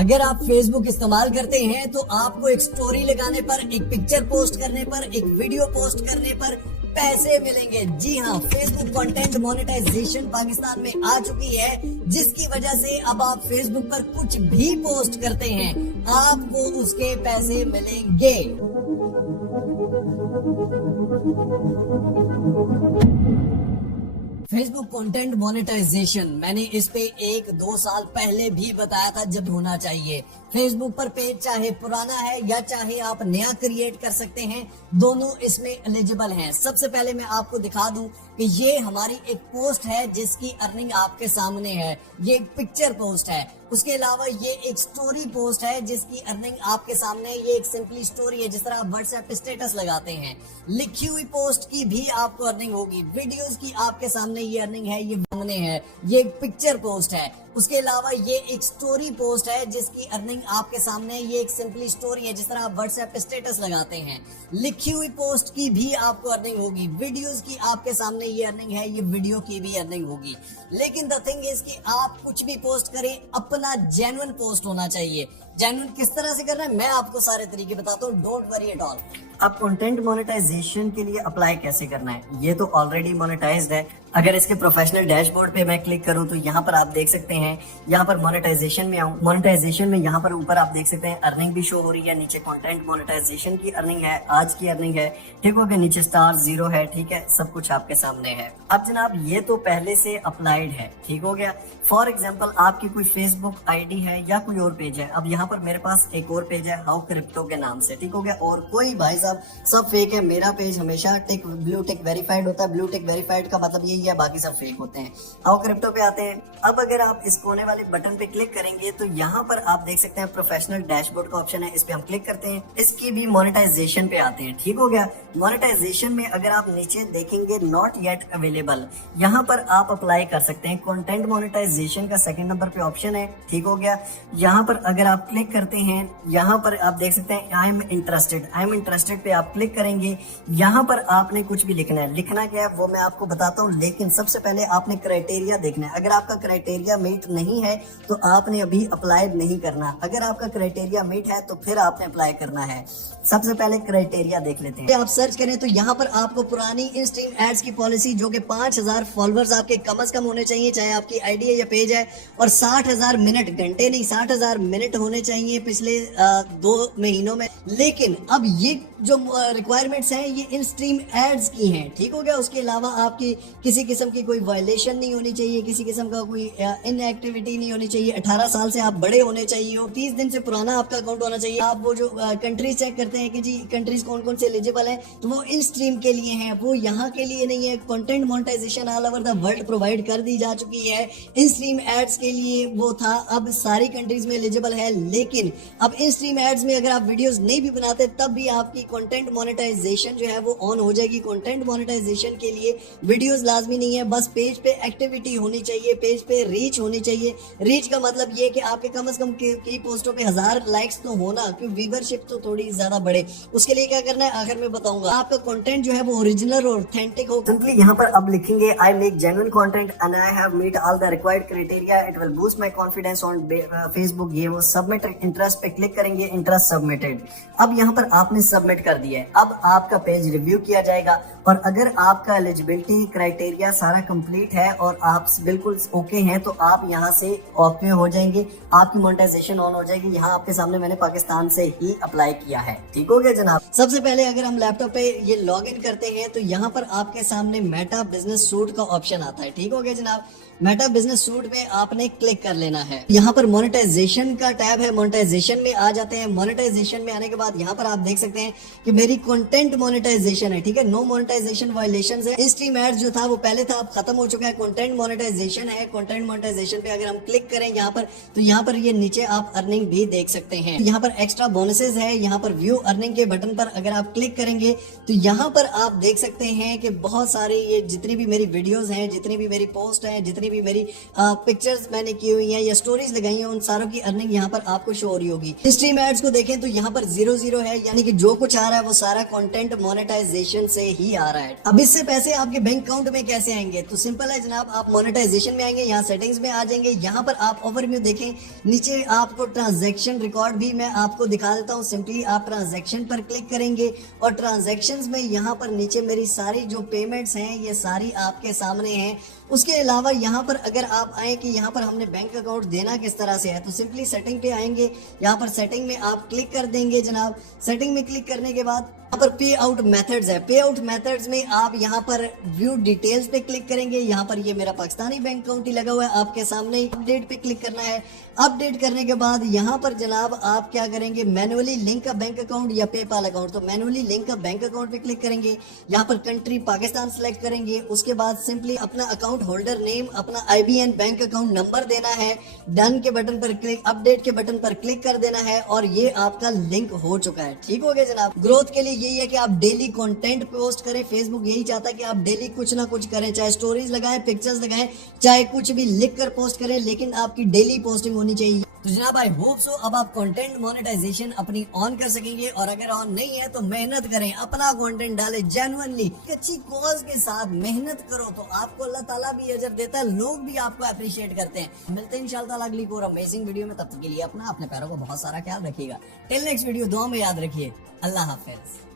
अगर आप फेसबुक इस्तेमाल करते हैं तो आपको एक स्टोरी लगाने पर, एक पिक्चर पोस्ट करने पर, एक वीडियो पोस्ट करने पर पैसे मिलेंगे। जी हाँ, फेसबुक कंटेंट मोनेटाइजेशन पाकिस्तान में आ चुकी है, जिसकी वजह से अब आप फेसबुक पर कुछ भी पोस्ट करते हैं आपको उसके पैसे मिलेंगे। फेसबुक कंटेंट मोनेटाइजेशन मैंने इस पे 1-2 साल पहले भी बताया था जब होना चाहिए। फेसबुक पर पेज चाहे पुराना है या चाहे आप नया क्रिएट कर सकते हैं, दोनों इसमें एलिजिबल हैं। सबसे पहले मैं आपको दिखा दूं कि ये हमारी एक पोस्ट है जिसकी अर्निंग आपके सामने है। ये एक पिक्चर पोस्ट है। उसके अलावा ये एक स्टोरी पोस्ट है जिसकी अर्निंग आपके सामने है। ये एक सिंपली स्टोरी है, जिस तरह आप व्हाट्सएप पे स्टेटस लगाते हैं। लिखी हुई पोस्ट की भी आपको अर्निंग होगी। वीडियोस की आपके सामने ये अर्निंग है, ये सामने है। ये एक पिक्चर पोस्ट है। उसके अलावा ये एक स्टोरी पोस्ट है जिसकी अर्निंग आपके सामने है। ये एक सिंपली स्टोरी है, जिस तरह आप व्हाट्सएप पे स्टेटस लगाते हैं। लिखी हुई पोस्ट की भी आपको अर्निंग होगी। वीडियोस की आपके सामने ये अर्निंग है, ये वीडियो की भी अर्निंग होगी। लेकिन द थिंग इज कि आप कुछ भी पोस्ट करें, अपना जेन्युइन पोस्ट होना चाहिए। जेन्युइन किस तरह से करना है मैं आपको सारे तरीके बताता हूँ, डोंट वरी एट ऑल। अब कंटेंट मोनेटाइजेशन के लिए अप्लाई कैसे करना है, ये तो ऑलरेडी मोनेटाइज्ड है। अगर इसके प्रोफेशनल डैशबोर्ड पे मैं क्लिक करूं तो यहाँ पर आप देख सकते हैं, यहाँ पर मोनेटाइजेशन में आऊं, मोनेटाइजेशन में यहाँ पर ऊपर आप देख सकते हैं अर्निंग भी शो हो रही है। नीचे कंटेंट मोनेटाइजेशन की अर्निंग है, आज की अर्निंग है, ठीक हो गया। नीचे स्टार 0 है, ठीक है, सब कुछ आपके सामने है। अब जनाब ये तो पहले से अप्लाइड है, ठीक हो गया। फॉर एग्जाम्पल आपकी कोई फेसबुक आईडी है या कोई और पेज है। अब यहाँ पर मेरे पास एक और पेज है हाउ क्रिप्टो के नाम से, ठीक हो गया। और कोई भाई साहब सब फेक है। मेरा पेज हमेशा ब्लू टिक वेरीफाइड होता है। ब्लू टिक वेरीफाइड का मतलब यही है, बाकी सब फेक होते हैं। हाउ क्रिप्टो पे आते हैं। अब अगर आप इस कोने वाले बटन पे क्लिक करेंगे तो यहाँ पर आप देख सकते हैं प्रोफेशनल डैशबोर्ड का ऑप्शन है, इस पे हम क्लिक करते हैं। इसकी भी मोनेटाइजेशन पे आते हैं, ठीक हो गया। मोनेटाइजेशन में अगर आप नीचे देखेंगे नॉट येट अवेलेबल, यहाँ पर आप अप्लाई कर सकते हैं। कंटेंट मोनेटाइजेशन का सेकंड नंबर पे ऑप्शन है, ठीक हो गया। यहाँ पर अगर आप क्लिक करते हैं, यहाँ पर आप देख सकते हैं आई एम इंटरेस्टेड पे आप क्लिक करेंगे। यहाँ पर आपने कुछ भी लिखना है। लिखना क्या है वो मैं आपको बताता हूँ, लेकिन सबसे पहले आपने क्राइटेरिया देखना है। अगर आपका क्राइटेरिया मीट नहीं है तो आपने अभी अप्लाई नहीं करना। अगर आपका क्राइटेरिया मीट है तो फिर आपने अप्लाई करना है। सबसे पहले क्राइटेरिया देख लेते हैं। आप सर्च करें तो यहाँ पर आपको पुरानी इन स्ट्रीम एड्स की पॉलिसी, जो कि 5000 फॉलोअर्स आपके कम से कम होने चाहिए, चाहे आपकी आईडी है या पेज है, और 60,000 मिनट, घंटे नहीं 60,000 मिनट होने चाहिए पिछले 2 महीनों में। लेकिन अब ये जो रिक्वायरमेंट्स हैं ये इन स्ट्रीम एड्स की हैं, ठीक हो गया। उसके अलावा आपकी किसी किस्म की कोई वायलेशन नहीं होनी चाहिए, किसी किस्म का कोई इनएक्टिविटी नहीं होनी चाहिए, 18 साल से आप बड़े होने चाहिए हो, 30 दिन से पुराना आपका अकाउंट होना चाहिए। आप वो जो कंट्रीज चेक करते हैं कि जी कंट्रीज कौन कौन से एलिजिबल हैं, तो वो इन स्ट्रीम के लिए हैं, वो यहाँ के लिए नहीं है। Content monetization all over the world provide कर दी जा चुकी है। इन स्ट्रीम एड्स के लिए वो था, अब सारी कंट्रीज में एलिजिबल है। लेकिन अब इन स्ट्रीम एड्स में अगर आप वीडियोस नहीं भी बनाते तब भी आपकी कंटेंट मोनेटाइजेशन जो है वो ऑन हो जाएगी। कंटेंट मोनेटाइजेशन के लिए वीडियोस लाजमी नहीं है, बस पेज पे एक्टिविटी होनी चाहिए, पेज पे रीच होनी चाहिए। रीच का मतलब ये कि आपके कम से कम की पोस्टों पे 1000 लाइक्स तो होना, क्योंकि व्यूअरशिप तो थोड़ी ज्यादा बढ़े। उसके लिए क्या करना है आखिर में बताऊंगा। आपका कंटेंट जो है वो ओरिजिनल और ऑथेंटिक हो। सिंपली यहाँ पर अब लिखेंगे I make genuine content and I have meet all the required criteria, it will boost my confidence on Facebook. ये वो सबमिट इंटरेस्ट पे क्लिक करेंगे, इंटरेस्ट सबमिटेड। अब यहाँ पर आपने सबमिट कर दिया है। अब आपका पेज रिव्यू किया जाएगा, और अगर आपका एलिजिबिलिटी क्राइटेरिया सारा कंप्लीट है और आप बिल्कुल ओके हैं तो आप यहाँ से ओके हो जाएंगे, आपकी मोनेटाइजेशन ऑन हो जाएगी। यहाँ आपके सामने मैंने पाकिस्तान से ही अप्लाई किया है, ठीक हो गया जनाब। सबसे पहले अगर हम लैपटॉप पे ये लॉग इन करते हैं तो यहाँ पर आपके सामने मेटा बिजनेस सूट का ऑप्शन आता है, ठीक हो गया जनाब। मेटा बिजनेस सूट में आपने क्लिक कर लेना है। यहाँ पर मोनेटाइजेशन का टैब है, मोनेटाइजेशन में आ जाते हैं। मोनेटाइजेशन में आने के बाद यहाँ पर आप देख सकते हैं कि मेरी कंटेंट मोनेटाइजेशन है, ठीक है, नो मोनेटाइजेशन वायलेशंस है। स्ट्रीम एड्स जो था वो पहले था, अब खत्म हो चुका है। कंटेंट मोनेटाइजेशन है। कंटेंट मोनेटाइजेशन पे अगर हम क्लिक करें यहाँ पर, तो यहाँ पर ये नीचे आप अर्निंग भी देख सकते हैं। यहाँ पर एक्स्ट्रा बोनसेस है। यहाँ पर व्यू अर्निंग के बटन पर अगर आप क्लिक करेंगे तो यहाँ पर आप देख सकते हैं कि बहुत सारे ये जितनी भी मेरी वीडियोस हैं, जितनी भी मेरी पोस्ट हैं, जितनी भी मेरी पिक्चर्स मैंने की हुई है या स्टोरीज लगाई है, उन सारों की अर्निंग यहाँ पर आपको शो हो रही होगी। हिस्ट्री में एड्स को देखें तो यहाँ पर 0 है, यानी कि जो कुछ आ रहा है वो सारा कंटेंट मोनेटाइजेशन से ही आ रहा है। अब इससे पैसे आपके बैंक अकाउंट में कैसे आएंगे? तो सिंपल है जनाब, आप मोनेटाइजेशन में आएंगे, यहाँ सेटिंग्स में आ जाएंगे, यहाँ पर आप ओवरव्यू देखें, नीचे आपको ट्रांजैक्शन रिकॉर्ड भी मैं आपको दिखा देता हूँ। सिंपली आप ट्रांजैक्शन पर क्लिक करेंगे और ट्रांजैक्शंस में यहाँ पर नीचे मेरी सारी जो पेमेंट्स हैं ये सारी आपके सामने हैं। उसके अलावा यहाँ पर अगर आप आए कि यहाँ पर हमने बैंक अकाउंट देना किस तरह से है, तो सिंपली सेटिंग पे आएंगे, यहाँ पर सेटिंग में आप क्लिक कर देंगे जनाब। सेटिंग में क्लिक करने के बाद यहाँ पर पे आउट मेथड्स है, पे आउट मेथड्स में आप यहाँ पर व्यू डिटेल्स पे क्लिक करेंगे। यहाँ पर ये मेरा पाकिस्तानी बैंक अकाउंट ही लगा हुआ है आपके सामने। अपडेट पे क्लिक करना है। अपडेट करने के बाद यहाँ पर जनाब आप क्या करेंगे, मैनुअली लिंक का बैंक अकाउंट या पेपाल अकाउंट, तो मैनुअली लिंक का बैंक अकाउंट पे क्लिक करेंगे। यहाँ पर कंट्री पाकिस्तान सेलेक्ट करेंगे। उसके बाद सिंपली अपना अकाउंट होल्डर नेम, अपना IBN बैंक अकाउंट नंबर देना है। डन के बटन पर क्लिक, अपडेट के बटन पर क्लिक कर देना है और ये आपका लिंक हो चुका है। ठीक हो गया जनाब। ग्रोथ के लिए यही है कि आप डेली कंटेंट पोस्ट करें। फेसबुक यही चाहता है कि आप डेली कुछ ना कुछ करें, चाहे स्टोरीज लगाएं, पिक्चर्स लगाएं, चाहे कुछ भी लिख कर पोस्ट करें, लेकिन आपकी डेली पोस्टिंग होनी चाहिए। तो जनाब आई होप सो अब आप कंटेंट मोनेटाइजेशन अपनी ऑन कर सकेंगे, और अगर ऑन नहीं है तो मेहनत करें, अपना कंटेंट डालें जेन्युइनली, अच्छी कॉज के साथ मेहनत करो तो आपको अल्लाह ताला भी अजर देता है, लोग भी आपको अप्रिशिएट करते हैं। मिलते हैं इंशाल्लाह अगली को अमेजिंग वीडियो में। तब तक के लिए अपने पैरों को बहुत सारा ख्याल रखिएगा। टिल नेक्स्ट वीडियो, दुआ में याद रखिए। अल्लाह हाफिज।